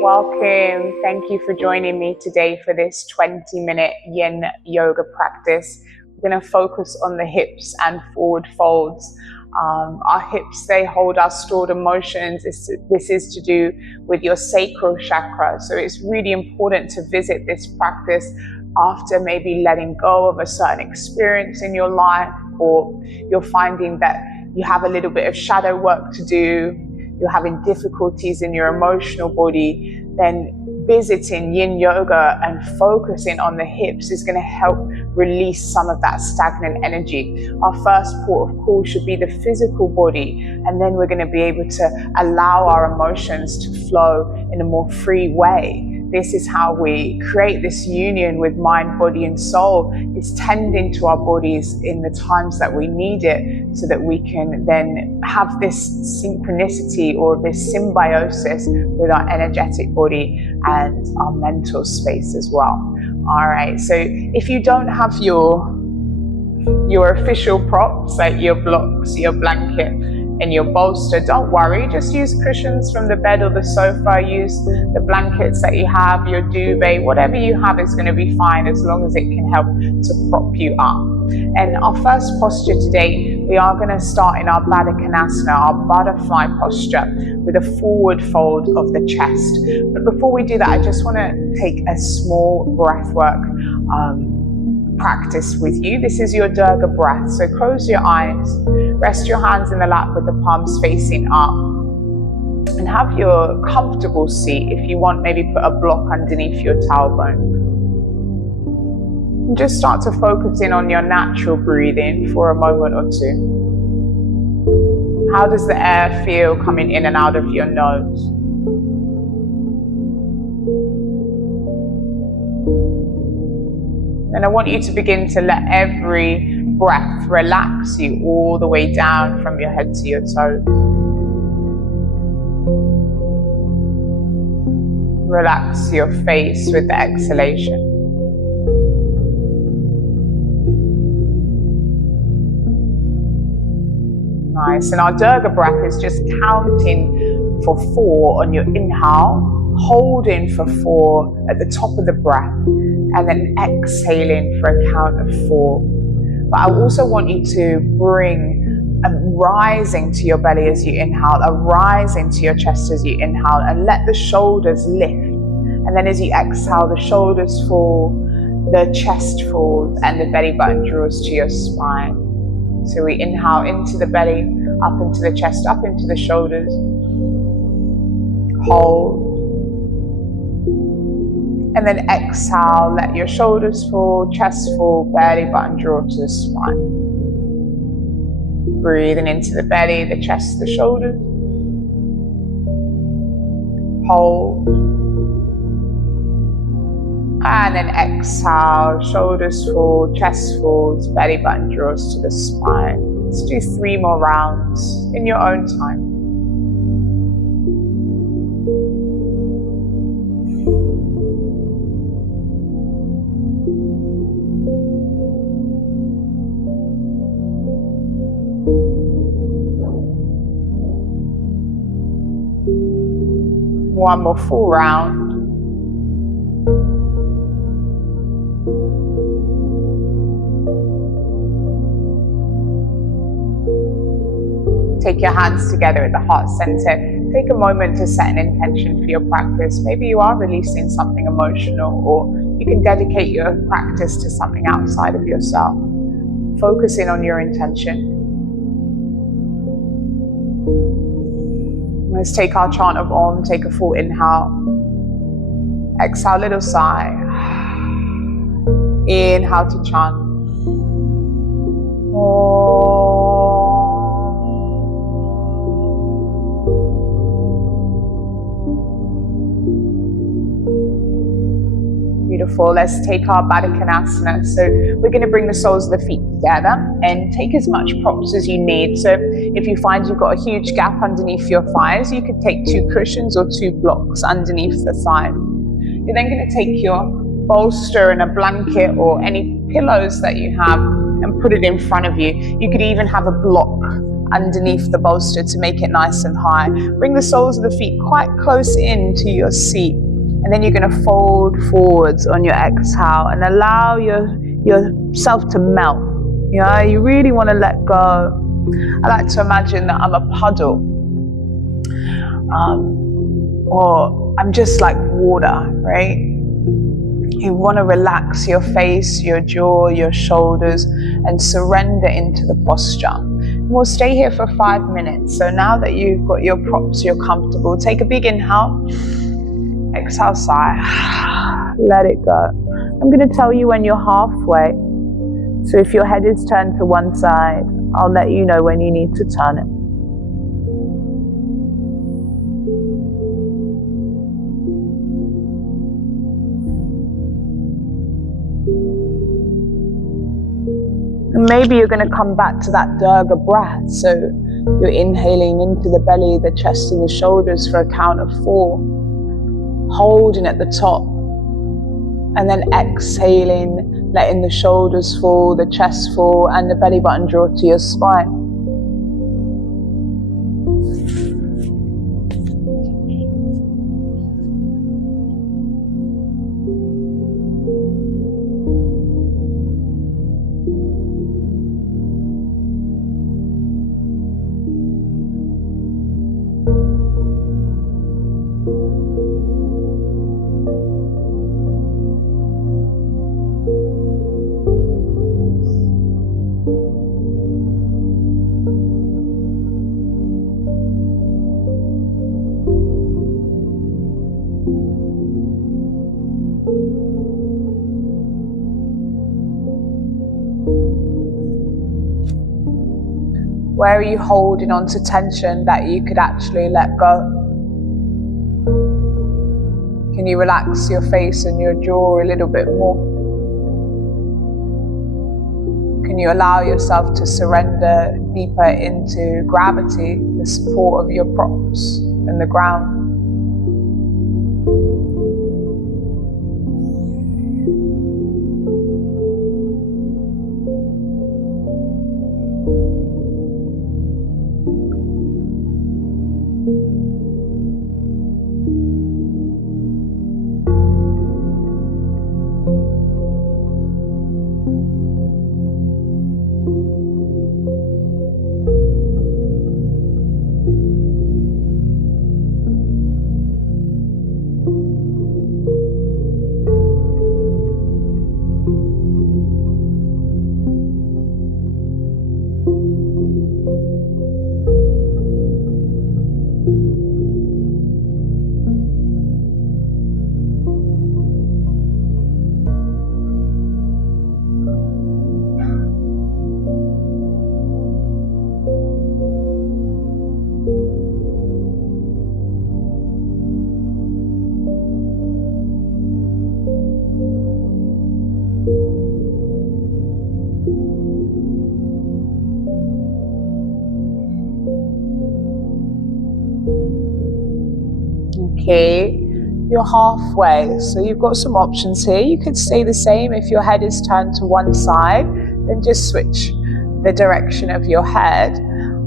welcome. Thank you for joining me today for this 20-minute Yin Yoga practice. We're going to focus on the hips and forward folds. Our hips, they hold our stored emotions. This is to do with your sacral chakra. So it's really important to visit this practice after maybe letting go of a certain experience in your life, or you're finding that you have a little bit of shadow work to do, you're having difficulties in your emotional body. Then visiting Yin Yoga and focusing on the hips is going to help release some of that stagnant energy. Our first port of call should be the physical body, and then we're going to be able to allow our emotions to flow in a more free way. This is how we create this union with mind, body, and soul. It's tending to our bodies in the times that we need it, so that we can then have this synchronicity or this symbiosis with our energetic body and our mental space as well. All right, so if you don't have your official props, like your blocks, your blanket, and your bolster, don't worry, just use cushions from the bed or the sofa. Use the blankets that you have, your duvet, whatever you have is going to be fine, as long as it can help to prop you up. And our first posture today, we are going to start in our Baddha-Konasana, our butterfly posture, with a forward fold of the chest. But before we do that, I just want to take a small breath work practice with you. This is your Durga breath. So close your eyes, rest your hands in the lap with the palms facing up, and have your comfortable seat. If you want, maybe put a block underneath your tailbone. And just start to focus in on your natural breathing for a moment or two. How does the air feel coming in and out of your nose? And I want you to begin to let every breath relax you all the way down from your head to your toes. Relax your face with the exhalation. Nice. And our Durga breath is just counting for 4 on your inhale, holding for 4 at the top of the breath, and then exhaling for a count of 4. But I also want you to bring a rising to your belly as you inhale, a rising to your chest as you inhale, and let the shoulders lift. And then as you exhale, the shoulders fall, the chest falls, and the belly button draws to your spine. So we inhale into the belly, up into the chest, up into the shoulders. Hold. And then exhale, let your shoulders fall, chest fall, belly button draw to the spine. Breathing into the belly, the chest, the shoulders. Hold. And then exhale, shoulders fall, chest falls, belly button draws to the spine. Let's do 3 more rounds in your own time. One more full round. Take your hands together at the heart center. Take a moment to set an intention for your practice. Maybe you are releasing something emotional, or you can dedicate your practice to something outside of yourself. Focusing on your intention. Let's take our chant of Om. Take a full inhale. Exhale, little sigh. Inhale to chant. Om. Beautiful. Let's take our Baddha-Konasana. So we're going to bring the soles of the feet together and take as much props as you need. So if you find you've got a huge gap underneath your thighs, you could take 2 cushions or 2 blocks underneath the thighs. You're then going to take your bolster and a blanket or any pillows that you have and put it in front of you. You could even have a block underneath the bolster to make it nice and high. Bring the soles of the feet quite close into your seat. And then you're going to fold forwards on your exhale and allow yourself to melt. You know, you really want to let go. I like to imagine that I'm a puddle. Or I'm just like water, right? You want to relax your face, your jaw, your shoulders, and surrender into the posture. We'll stay here for 5 minutes. So now that you've got your props, you're comfortable, take a big inhale, exhale, sigh, let it go. I'm going to tell you when you're halfway. So if your head is turned to one side, I'll let you know when you need to turn it. Maybe you're going to come back to that Durga breath. So you're inhaling into the belly, the chest and the shoulders for a count of 4. Holding at the top. And then exhaling, letting the shoulders fall, the chest fall, and the belly button draw to your spine. Where are you holding on to tension that you could actually let go? Can you relax your face and your jaw a little bit more? Can you allow yourself to surrender deeper into gravity, the support of your props and the ground? Okay, you're halfway, so you've got some options here. You could stay the same. If your head is turned to one side, then just switch the direction of your head.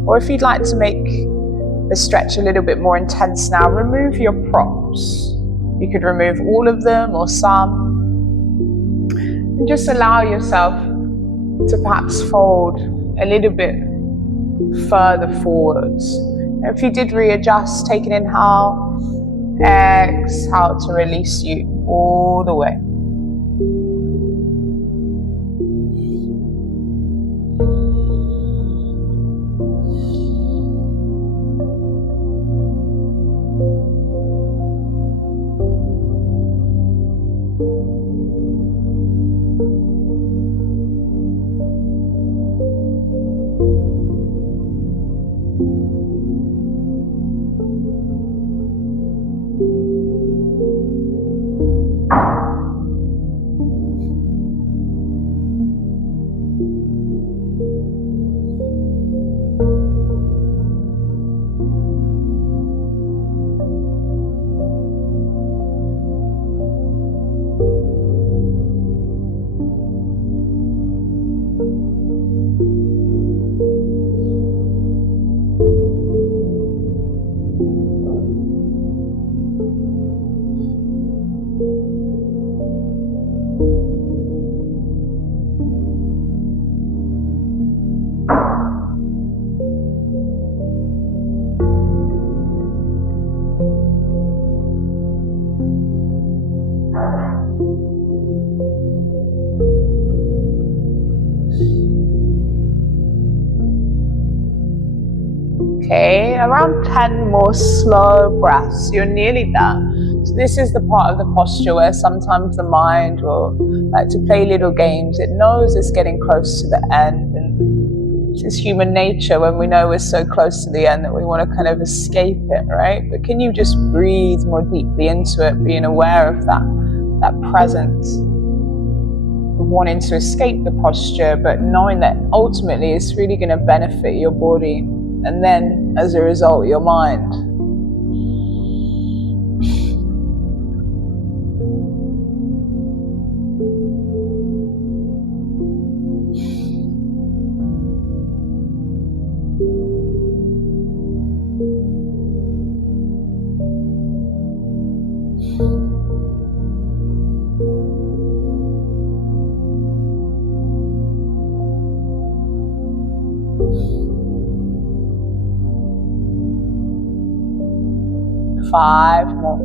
Or if you'd like to make the stretch a little bit more intense now, remove your props. You could remove all of them or some. And just allow yourself to perhaps fold a little bit further forwards. If you did readjust, take an inhale, exhale to release you all the way. Okay, around 10 more slow breaths. You're nearly there. So this is the part of the posture where sometimes the mind will like to play little games. It knows it's getting close to the end, and it's human nature when we know we're so close to the end that we want to kind of escape it, right? But can you just breathe more deeply into it, being aware of that presence, wanting to escape the posture, but knowing that ultimately it's really going to benefit your body, and then as a result your mind. Five more.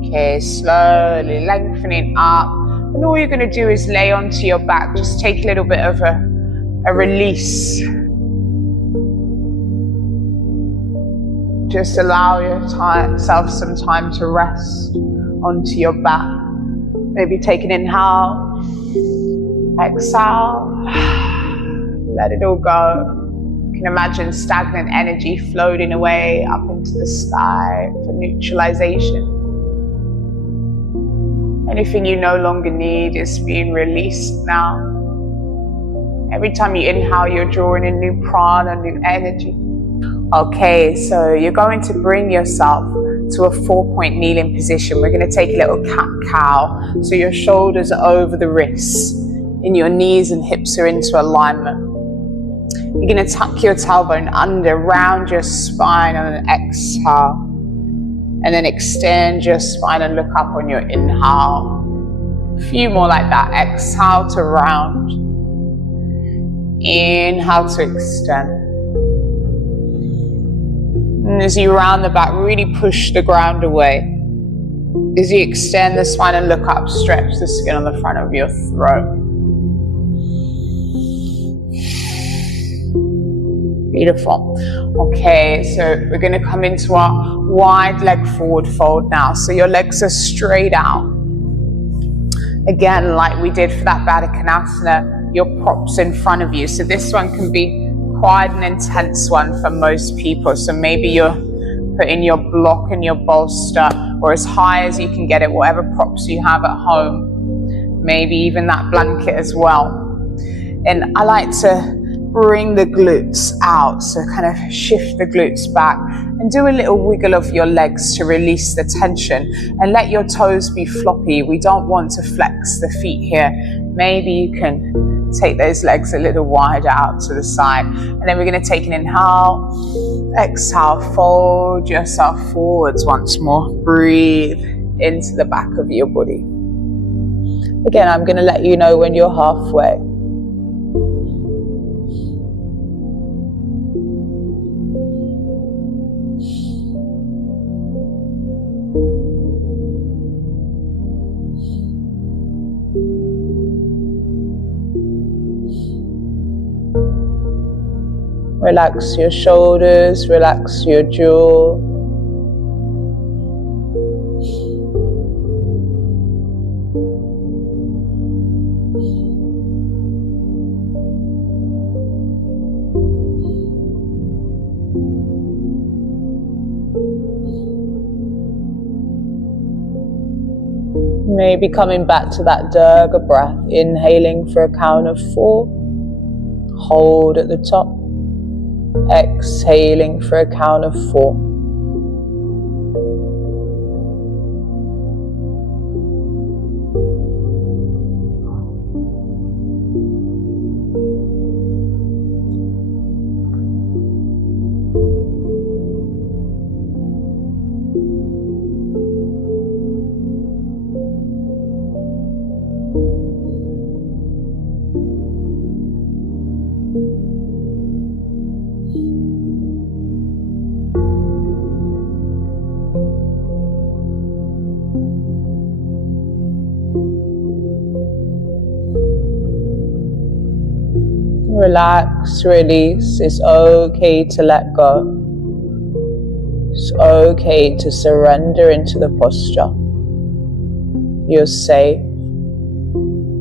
Okay, slowly lengthening up. And all you're going to do is lay onto your back. Just take a little bit of a release. Just allow yourself some time to rest onto your back. Maybe take an inhale, exhale, let it all go. You can imagine stagnant energy floating away up into the sky for neutralization. Anything you no longer need is being released now. Every time you inhale, you're drawing in new prana, new energy. Okay, so you're going to bring yourself to a 4-point kneeling position. We're going to take a little cat-cow. So your shoulders are over the wrists and your knees and hips are into alignment. You're going to tuck your tailbone under, round your spine on an exhale. And then extend your spine and look up on your inhale. A few more like that. Exhale to round. Inhale to extend. And as you round the back, really push the ground away. As you extend the spine and look up, stretch the skin on the front of your throat. Beautiful. Okay, so we're going to come into our wide leg forward fold now. So your legs are straight out. Again, like we did for that Baddha Konasana, your props in front of you. So this one can be quite an intense one for most people. So maybe you're putting your block and your bolster, or as high as you can get it, whatever props you have at home. Maybe even that blanket as well. And I like to bring the glutes out, so kind of shift the glutes back and do a little wiggle of your legs to release the tension, and let your toes be floppy. We don't want to flex the feet here. Maybe you can take those legs a little wider out to the side, and then we're going to take an inhale, exhale, fold yourself forwards once more, breathe into the back of your body. Again, I'm going to let you know when you're halfway. Relax your shoulders, relax your jaw. Maybe coming back to that Durga breath, inhaling for a count of 4, hold at the top. Exhaling for a count of 4. Relax, release. It's okay to let go. It's okay to surrender into the posture. You're safe.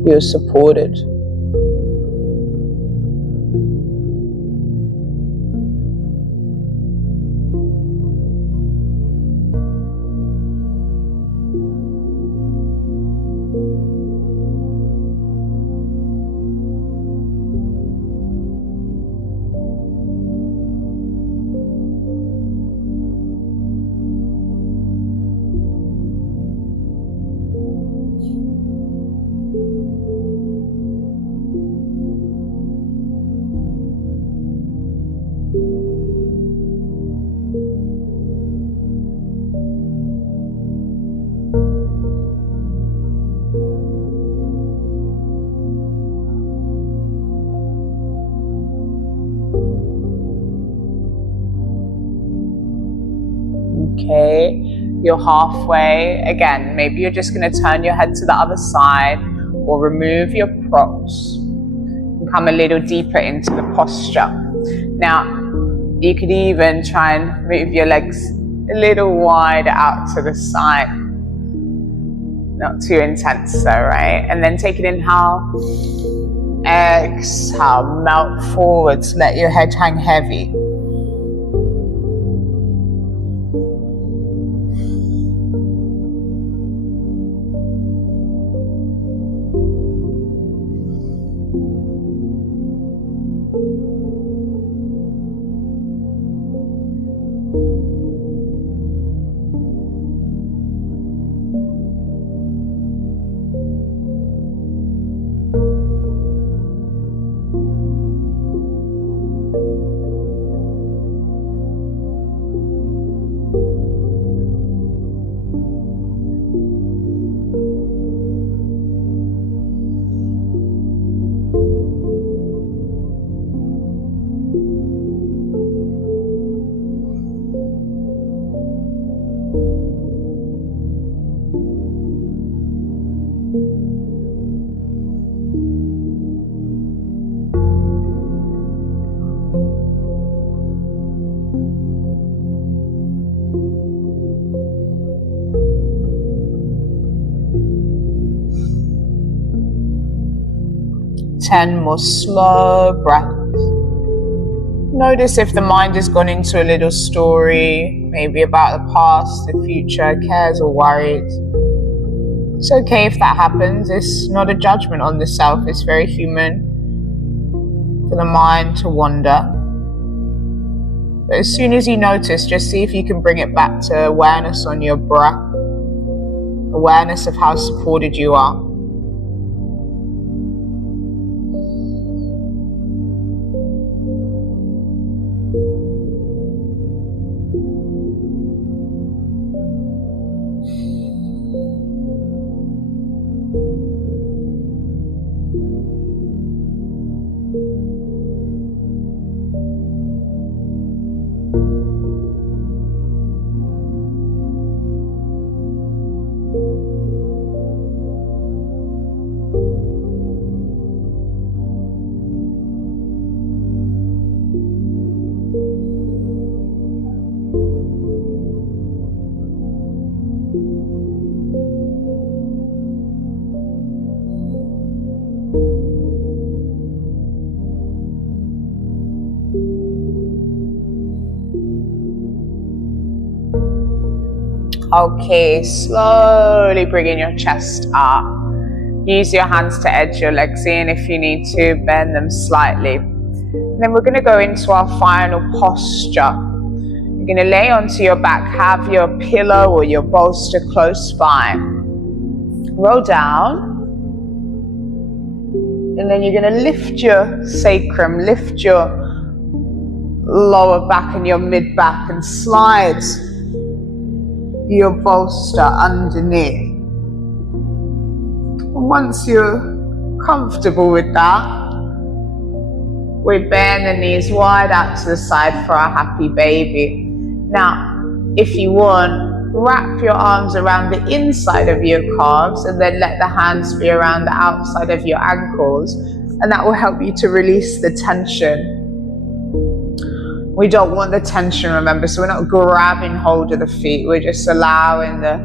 You're supported. Okay, you're halfway. Again, maybe you're just going to turn your head to the other side or remove your props and come a little deeper into the posture. Now, you could even try and move your legs a little wider out to the side. Not too intense though, right? And then take an inhale. Exhale, melt forwards, let your head hang heavy. Ten more slow breaths. Notice if the mind has gone into a little story, maybe about the past, the future, cares or worries. It's okay if that happens. It's not a judgment on the self. It's very human for the mind to wander. But as soon as you notice, just see if you can bring it back to awareness on your breath, awareness of how supported you are. Okay, slowly bringing your chest up. Use your hands to edge your legs in if you need to, bend them slightly. And then we're going to go into our final posture. You're going to lay onto your back, have your pillow or your bolster close by. Roll down. And then you're going to lift your sacrum, lift your lower back and your mid back and slide your bolster underneath. And once you're comfortable with that, we bend the knees wide out to the side for our happy baby. Now, if you want, wrap your arms around the inside of your calves and then let the hands be around the outside of your ankles. And that will help you to release the tension. We don't want the tension, remember, so we're not grabbing hold of the feet, we're just allowing the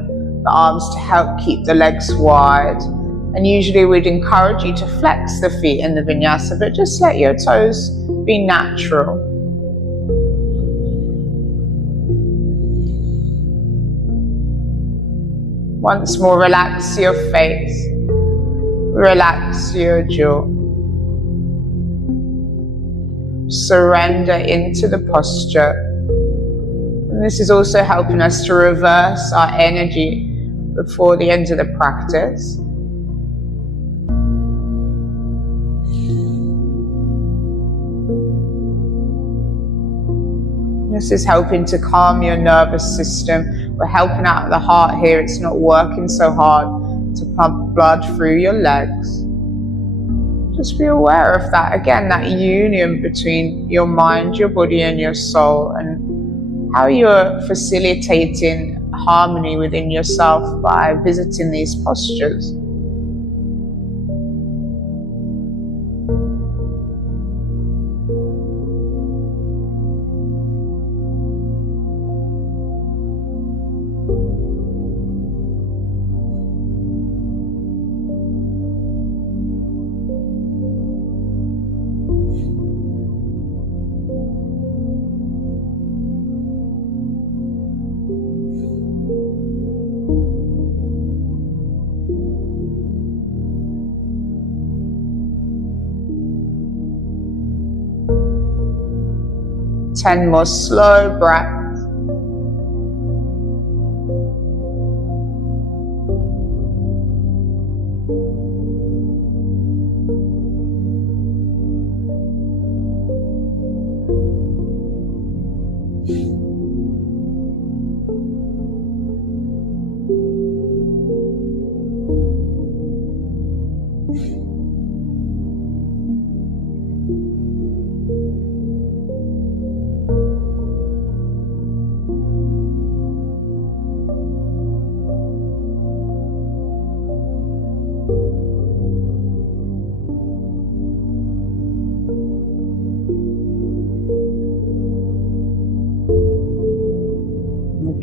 arms to help keep the legs wide. And usually we'd encourage you to flex the feet in the vinyasa, but just let your toes be natural. Once more, relax your face, relax your jaw. Surrender into the posture. And this is also helping us to reverse our energy before the end of the practice. This is helping to calm your nervous system. We're helping out the heart here. It's not working so hard to pump blood through your legs. Just be aware of that. Again, that union between your mind, your body, and your soul, and how you're facilitating harmony within yourself by visiting these postures. Ten more slow breaths.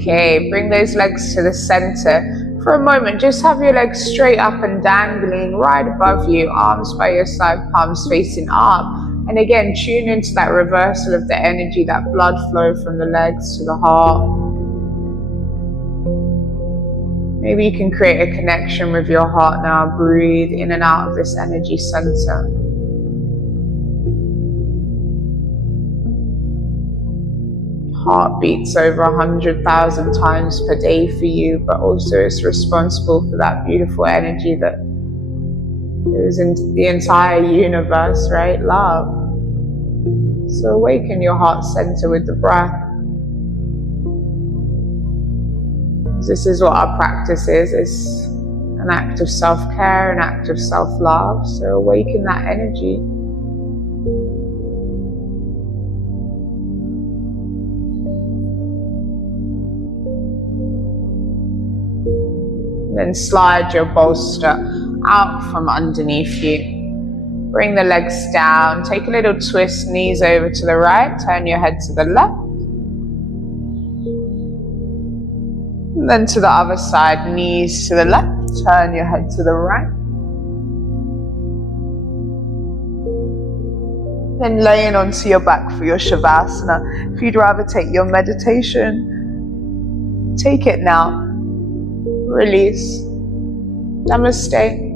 Okay, bring those legs to the center. For a moment, just have your legs straight up and dangling right above you, arms by your side, palms facing up. And again, tune into that reversal of the energy, that blood flow from the legs to the heart. Maybe you can create a connection with your heart now. Breathe in and out of this energy center. Heart beats over 100,000 times per day for you, but also it's responsible for that beautiful energy that is in the entire universe, right? Love. So awaken your heart center with the breath. This is what our practice is. It's an act of self-care, an act of self-love. So awaken that energy. Then slide your bolster out from underneath you. Bring the legs down. Take a little twist, knees over to the right. Turn your head to the left. And then to the other side, knees to the left. Turn your head to the right. Then laying onto your back for your Shavasana. If you'd rather take your meditation, take it now. Release. Namaste.